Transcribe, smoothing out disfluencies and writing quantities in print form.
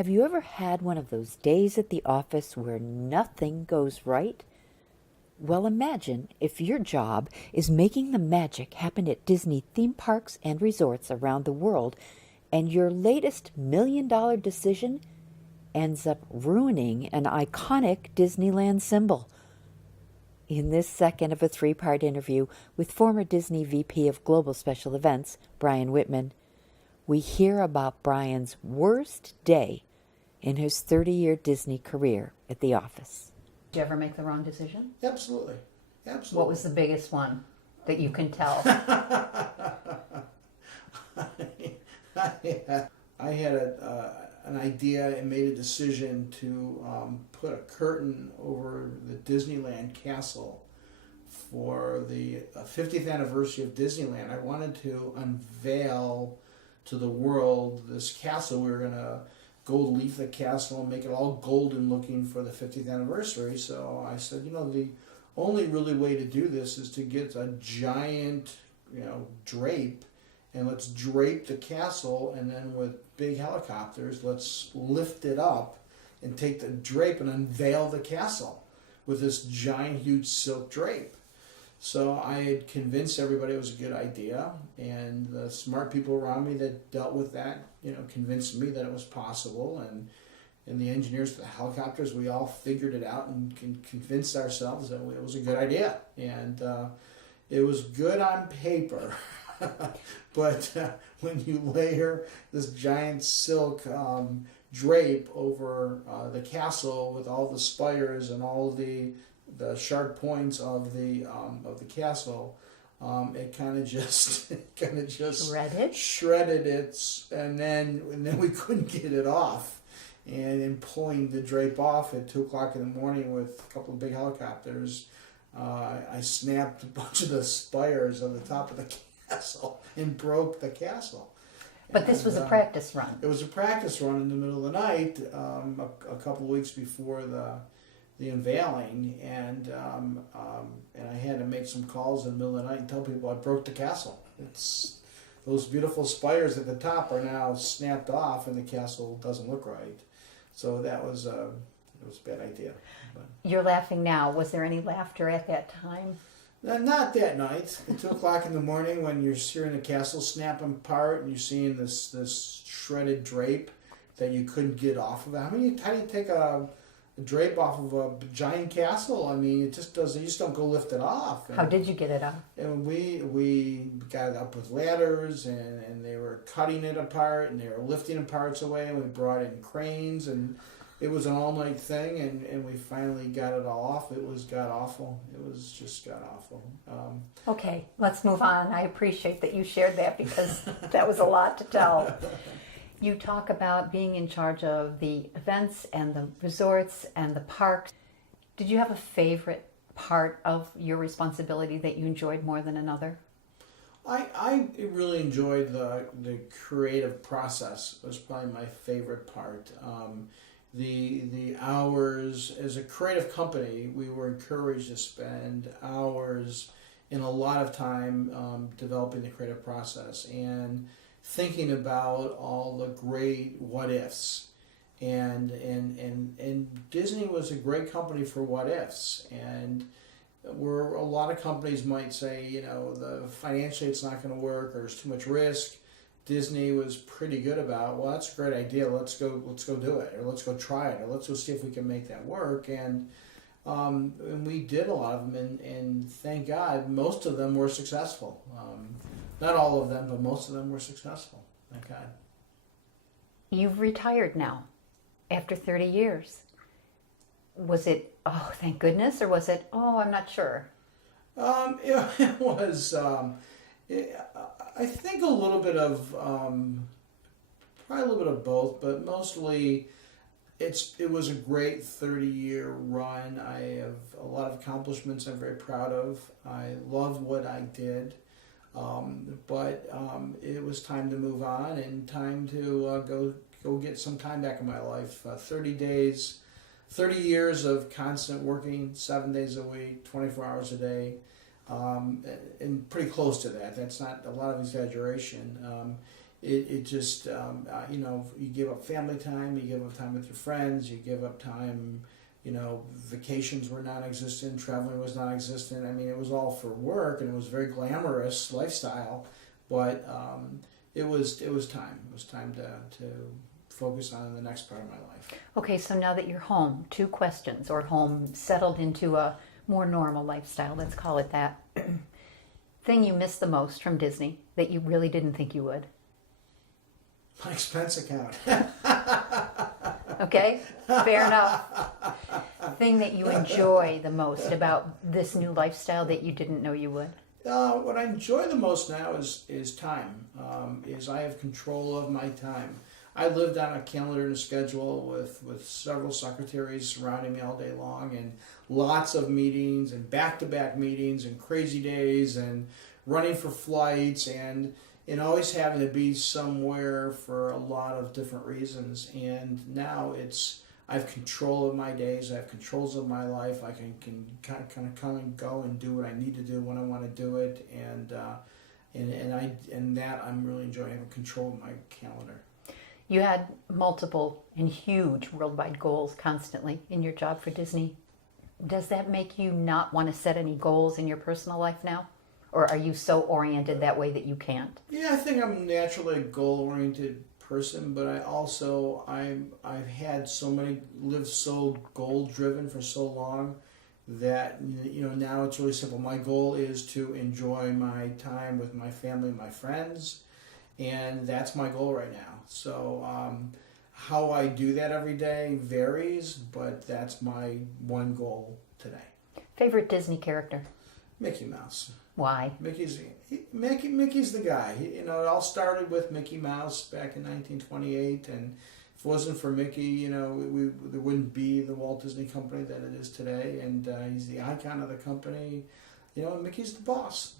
Have you ever had one of those days at the office where nothing goes right? Well, imagine if your job is making the magic happen at Disney theme parks and resorts around the world, and your latest $1 million decision ends up ruining an iconic Disneyland symbol. In this second of a three-part interview with former Disney VP of Global Special Events, Bryan Wittman, we hear about Bryan's worst day in his 30-year Disney career at the office. Did you ever make the wrong decision? Absolutely. Absolutely. What was the biggest one that you can tell? I had an idea and made a decision to put a curtain over the Disneyland castle for the 50th anniversary of Disneyland. I wanted to unveil to the world this castle. We were going to gold leaf the castle and make it all golden looking for the 50th anniversary. So I said, the only really way to do this is to get a giant, drape, and let's drape the castle, and then with big helicopters, let's lift it up and take the drape and unveil the castle with this giant, huge silk drape. So I had convinced everybody it was a good idea, and the smart people around me that dealt with that, convinced me that it was possible, and the engineers for the helicopters, we all figured it out and convinced ourselves that it was a good idea. And it was good on paper, but when you layer this giant silk drape over the castle with all the spires and all the sharp points of the castle, it kind of just shredded it, and then we couldn't get it off. And in pulling the drape off at 2:00 in the morning with a couple of big helicopters, I snapped a bunch of the spires on the top of the castle and broke the castle. But this was a practice run. It was a practice run in the middle of the night, a couple of weeks before the unveiling, and I had to make some calls in the middle of the night and tell people I broke the castle. It's those beautiful spires at the top are now snapped off, and the castle doesn't look right. So that was a bad idea. But you're laughing now. Was there any laughter at that time? not that night. At 2:00 in the morning, when you're hearing the castle snap apart and you're seeing this shredded drape that you couldn't get off of it. How do you take a drape off of a giant castle? I mean, it just doesn't. You just don't go lift it off. How did you get it off? And we got it up with ladders, and they were cutting it apart, and they were lifting parts away, and we brought in cranes, and it was an all-night thing, and we finally got it all off. It was god-awful. It was just god-awful. Okay, let's move on. I appreciate that you shared that, because that was a lot to tell. You talk about being in charge of the events and the resorts and the parks. Did you have a favorite part of your responsibility that you enjoyed more than another? I really enjoyed the creative process. It was probably my favorite part. The hours, as a creative company, we were encouraged to spend hours and a lot of time developing the creative process and thinking about all the great what ifs. And Disney was a great company for what ifs. And where a lot of companies might say, financially it's not going to work, or there's too much risk, Disney was pretty good about, well, that's a great idea, let's go do it, or let's go try it, or let's go see if we can make that work. And we did a lot of them, and thank God most of them were successful. Not all of them, but most of them were successful. Thank God. You've retired now after 30 years. Was it, oh, thank goodness, or was it, oh, I'm not sure? It was, I think a little bit of, probably a little bit of both, but mostly it was a great 30-year run. I have a lot of accomplishments I'm very proud of. I love what I did. But it was time to move on and time to go get some time back in my life. 30 years of constant working, 7 days a week, 24 hours a day, and pretty close to that. That's not a lot of exaggeration. it just, you know, you give up family time, you give up time with your friends, you give up time, you know, vacations were non-existent, traveling was non-existent. I mean, it was all for work, and it was a very glamorous lifestyle, but it was time. It was time to focus on the next part of my life. Okay, so now that you're home, two questions, or home, settled into a more normal lifestyle, let's call it that. Thing you miss the most from Disney that you really didn't think you would? My expense account. Okay, fair enough. Thing that you enjoy the most about this new lifestyle that you didn't know you would? What I enjoy the most now is time. Is I have control of my time. I lived on a calendar and a schedule with several secretaries surrounding me all day long, and lots of meetings and back-to-back meetings and crazy days and running for flights and always having to be somewhere for a lot of different reasons. And now I have control of my days. I have controls of my life. I can kind of come and go and do what I need to do when I want to do it. And that I'm really enjoying having control of my calendar. You had multiple and huge worldwide goals constantly in your job for Disney. Does that make you not want to set any goals in your personal life now? Or are you so oriented that way that you can't? Yeah, I think I'm naturally a goal-oriented person, but I've had lived so goal-driven for so long that, you know, now it's really simple. My goal is to enjoy my time with my family and my friends, and that's my goal right now. So how I do that every day varies, but that's my one goal today. Favorite Disney character? Mickey Mouse. Why? Mickey's the guy. You know, it all started with Mickey Mouse back in 1928, and if it wasn't for Mickey, you know, there wouldn't be the Walt Disney Company that it is today. And he's the icon of the company. You know, and Mickey's the boss.